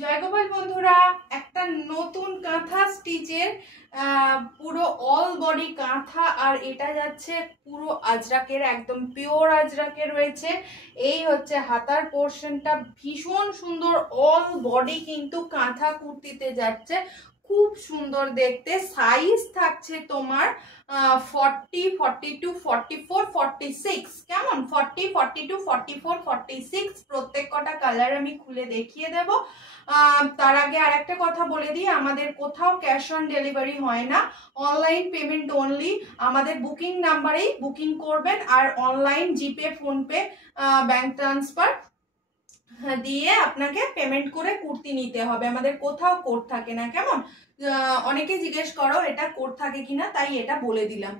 জয়গোপাল বন্ধুরা, একটা নতুন কাঁথা স্টিচের পুরো অল বডি কাঁথা, আর এটা যাচ্ছে পুরো আজরাকের, একদম পিওর আজরাকের রয়েছে। এই হচ্ছে হাতার পোর্শনটা, ভীষণ সুন্দর অল বডি কিন্তু কাঁথা কুর্তিতে যাচ্ছে, খুব সুন্দর দেখতে। সাইজ থাকছে তোমার 40, 42, 44, 46, কেমন 40, 42, 44, 46 প্রত্যেক কটা কালার আমি খুলে দেখিয়ে দেব। তার আগে আর একটা কথা বলে দিই, আমাদের কোথাও ক্যাশ অন ডেলিভারি হয় না, অনলাইন পেমেন্ট অনলি। আমাদের বুকিং নাম্বারেই বুকিং করবেন, আর অনলাইন জিপে, ফোনপে, ব্যাংক ট্রান্সফার দিয়ে আপনাকে পেমেন্ট করে কুর্তি নিতে হবে। আমাদের কোথাও কোড থাকে না, কেমন। অনেকে জিজ্ঞেস করো এটা কোড থাকে কিনা, তাই এটা বলে দিলাম।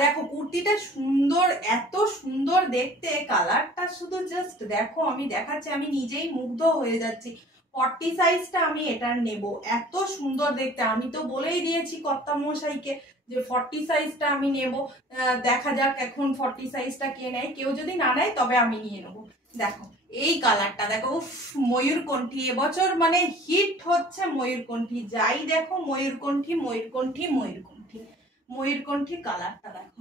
দেখো কুর্তিটা সুন্দর, এত সুন্দর দেখতে, কালারটা শুধু জাস্ট দেখো, আমি দেখাচ্ছি, আমি নিজেই মুগ্ধ হয়ে যাচ্ছি। 40 সাইজটা আমি এটার নেব, এত সুন্দর দেখতে। আমি তো বলেই দিয়েছি কর্তা মশাইকে যে 40 সাইজটা আমি নেব। দেখা যাক এখন 40 সাইজটা কে নেয়, কেউ যদি না নেয় তবে আমি নিয়ে নেবো। দেখো এই কালারটা দেখো, ময়ূরকণ্ঠী, এবছর মানে হিট হচ্ছে ময়ূরকণ্ঠী। যাই দেখো ময়ূরকণ্ঠী, ময়ূরকণ্ঠী, ময়ূরকণ্ঠী, ময়ূরকণ্ঠী কালারটা দেখো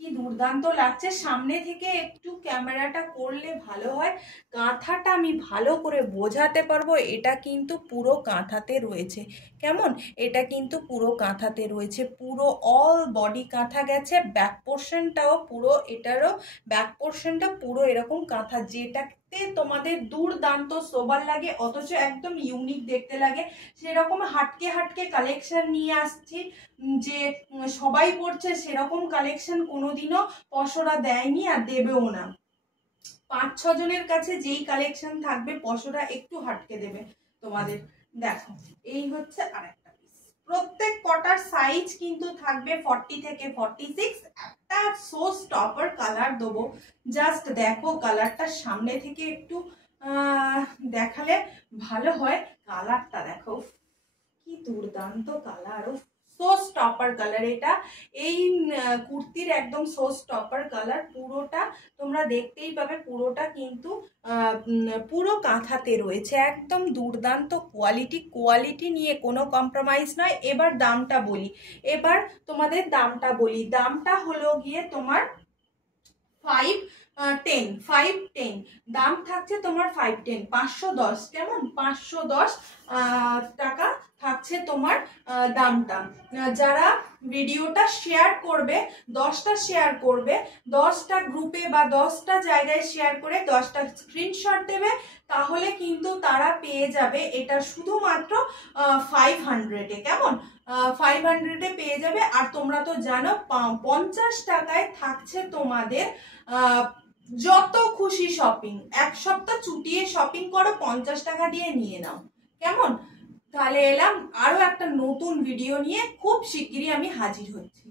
কি দুর্দান্ত লাগছে। সামনে থেকে একটু ক্যামেরাটা করলে ভালো হয়, কাঁথাটা আমি ভালো করে বোঝাতে পারবো। এটা কিন্তু পুরো কাঁথাতে রয়েছে, কেমন, এটা কিন্তু পুরো কাঁথাতে রয়েছে, পুরো অল বডি কাঁথা গেছে। ব্যাক পোর্শনটাও পুরো, এটারও ব্যাক পোর্শনটা পুরো এরকম কাঁথা, যেটাতে তোমাদের দুর্দান্ত সোবার লাগে অথচ একদম ইউনিক দেখতে লাগে। সেরকম হাটকে হাটকে কালেকশন নিয়ে আসছি, যে সবাই পড়ছে সেরকম কালেকশন কোনোদিনও পসরা দেয়নি আর দেবেও না। 5-6 জনের কাছে যেই কালেকশন থাকবে পসরা একটু হাটকে দেবে তোমাদের। দেখো এই হচ্ছে আরেকটা পিস, প্রত্যেক কটার সাইজ কিন্তু থাকবে 40 থেকে 46। একটা সো স্টপার কালার দেবো, জাস্ট দেখো কালারটা সামনে থেকে একটু দেখালে ভালো হয়। কালারটা দেখো কি দুর্দান্ত কালার, সো স্টপার কালার। এটা এই কুর্তির একদম সো স্টপার কালার, পুরোটা তোমরা দেখতেই পাবে, পুরোটা কিন্তু পুরো কাঁথাতে রয়েছে, একদম দুর্দান্ত কোয়ালিটি। কোয়ালিটি নিয়ে কোনো কম্প্রোমাইজ নয়। এবার দামটা বলি, এবার তোমাদের দামটা বলি। দামটা হলো গিয়ে তোমার 510 দাম থাকছে তোমার 510, 510, কেমন, 510 টাকা থাকছে তোমার দামটা। যারা ভিডিওটা শেয়ার করবে, 10টা শেয়ার করবে, 10টা গ্রুপে বা 10টা জায়গায় শেয়ার করে 10টা স্ক্রিনশট দেবে, তাহলে কিন্তু তারা পেয়ে যাবে এটা শুধুমাত্র 500-এ, কেমন, 500-এ পেয়ে যাবে। আর তোমরা তো জানো 50 টাকায় থাকছে তোমাদের যত খুশি শপিং। এক সপ্তাহ চুটিয়ে শপিং করো, 50 টাকা দিয়ে নিয়ে নাও, কেমন। তাহলে এলাম আরো একটা নতুন ভিডিও নিয়ে, খুব শিগগিরই আমি হাজির হচ্ছি।